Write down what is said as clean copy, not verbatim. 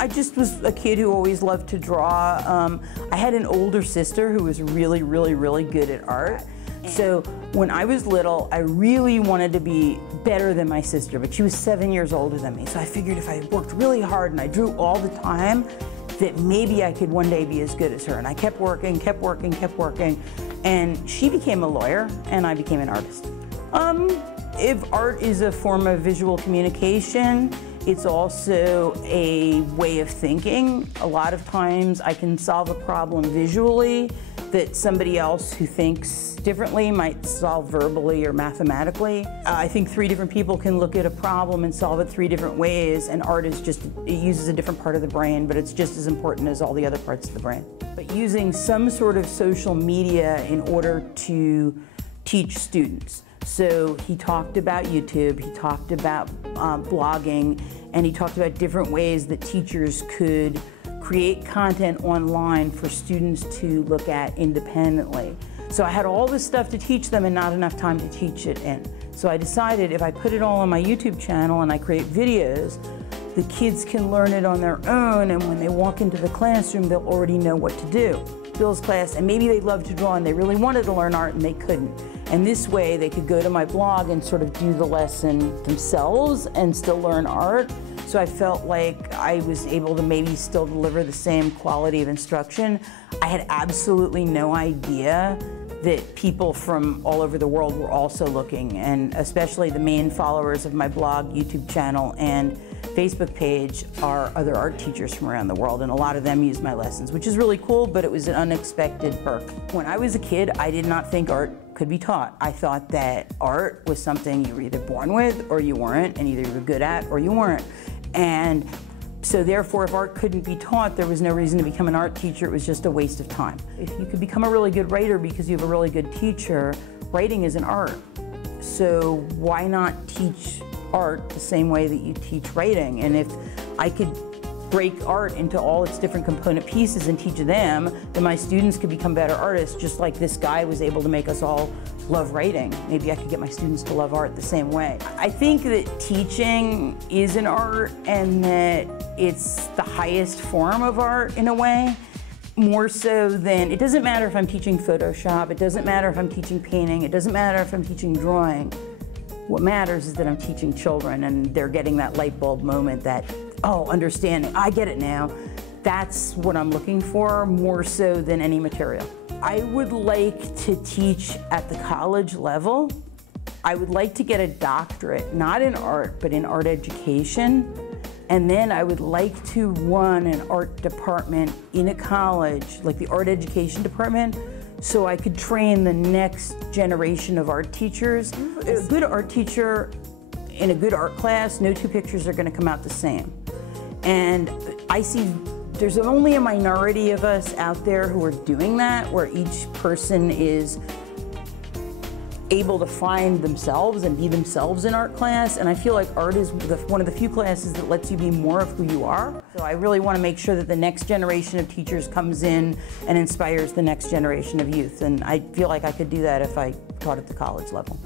I just was a kid who always loved to draw. I had an older sister who was really, really, really good at art. So when I was little, I really wanted to be better than my sister, but she was 7 years older than me. So I figured if I worked really hard and I drew all the time, that maybe I could one day be as good as her. And I kept working, kept working, kept working. And she became a lawyer and I became an artist. If art is a form of visual communication, it's also a way of thinking. A lot of times I can solve a problem visually that somebody else who thinks differently might solve verbally or mathematically. I think 3 different people can look at a problem and solve it 3 different ways, and art is just, it uses a different part of the brain, but it's just as important as all the other parts of the brain. But using some sort of social media in order to teach students. So he talked about YouTube, he talked about blogging, and he talked about different ways that teachers could create content online for students to look at independently. So I had all this stuff to teach them and not enough time to teach it in. So I decided if I put it all on my YouTube channel and I create videos, the kids can learn it on their own, and when they walk into the classroom, they'll already know what to do. Bill's class, and maybe they love to draw and they really wanted to learn art and they couldn't. And this way they could go to my blog and sort of do the lesson themselves and still learn art. So I felt like I was able to maybe still deliver the same quality of instruction. I had absolutely no idea that people from all over the world were also looking, and especially the main followers of my blog, YouTube channel, and Facebook page are other art teachers from around the world, and a lot of them use my lessons, which is really cool, but it was an unexpected perk. When I was a kid, I did not think art could be taught. I thought that art was something you were either born with or you weren't, and either you were good at or you weren't. And so therefore, if art couldn't be taught, there was no reason to become an art teacher. It was just a waste of time. If you could become a really good writer because you have a really good teacher, writing is an art. So why not teach art the same way that you teach writing? And if I could break art into all its different component pieces and teach them, then my students could become better artists, just like this guy was able to make us all love writing. Maybe I could get my students to love art the same way. I think that teaching is an art, and that it's the highest form of art in a way, more so than, it doesn't matter if I'm teaching Photoshop, it doesn't matter if I'm teaching painting, it doesn't matter if I'm teaching drawing. What matters is that I'm teaching children and they're getting that light bulb moment that, oh, understanding, I get it now. That's what I'm looking for, more so than any material. I would like to teach at the college level. I would like to get a doctorate, not in art, but in art education. And then I would like to run an art department in a college, like the art education department, so I could train the next generation of art teachers. A good art teacher in a good art class, no 2 pictures are gonna come out the same. And I see there's only a minority of us out there who are doing that, where each person is able to find themselves and be themselves in art class. And I feel like art is one of the few classes that lets you be more of who you are. So I really want to make sure that the next generation of teachers comes in and inspires the next generation of youth. And I feel like I could do that if I taught at the college level.